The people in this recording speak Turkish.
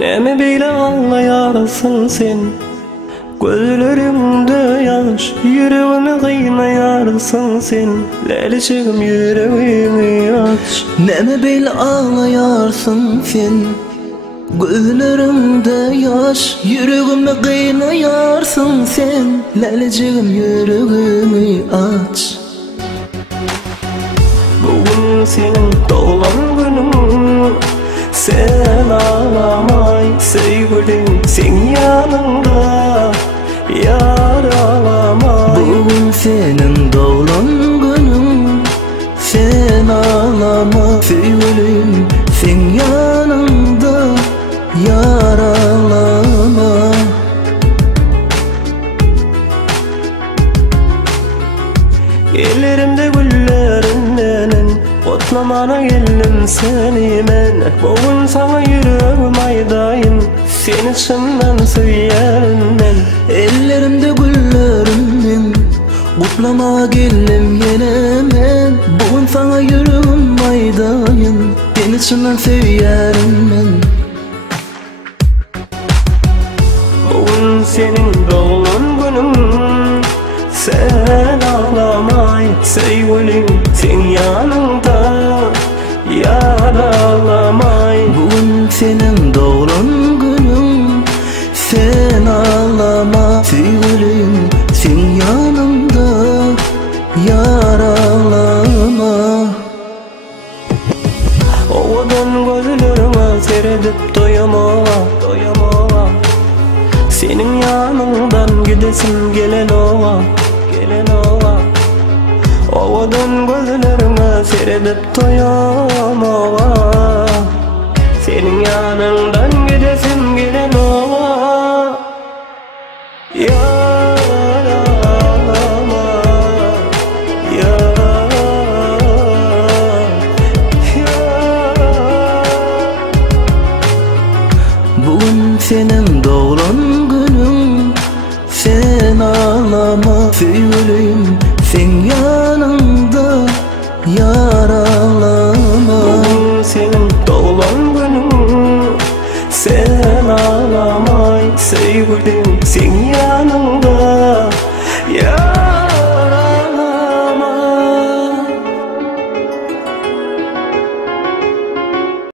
Neme beyle ağlayarsın sen, gözlerimde yaş, yüreğimi kıynayarsın sen. Lelişigim yüreğimi aç. Neme beyle ağlayarsın sen, gözlerimde yaş, yüreğimi kıynayarsın sen. Lelişigim yüreğimi aç. Bugün senin doğum günün, sen ağlamay sevgilim, sen yanımda yar ağlamay. Bugün senin doğum günün, sen ağlama sevgilim, sen yanımda yar ağlama. Ellerimde güllerinden otlamana geldim seni men. Bugün sana yüreğim aydayım, seni içimden söylerim men. Ellerimde güllerinden kutlama geldim yine men. Bugün sana yüreğim aydayım, seni içimden söylerim men. Bugün senin doğum günün, sen ağlamay sevgilim, sen yanımda yar ağlamay. Bugün senin doğum günün, sen ağlama sevgilim, sen yanımda yar ağlama. Ovadan gözlerime seyredip doyamama, doyamama. Senin yanından gidesim gelen ova, gelen ova. Ovadan gözlerime seyredip doyamama. Senin yanından gidesim gelen ova. Yar ağlama, yar, yar. Bugün senin doğum günün, sen ağlama sevgilim, sen yanımda yar ağlama. Bugün senin doğum günün, sen ağlamay sevgilim, sen yanımda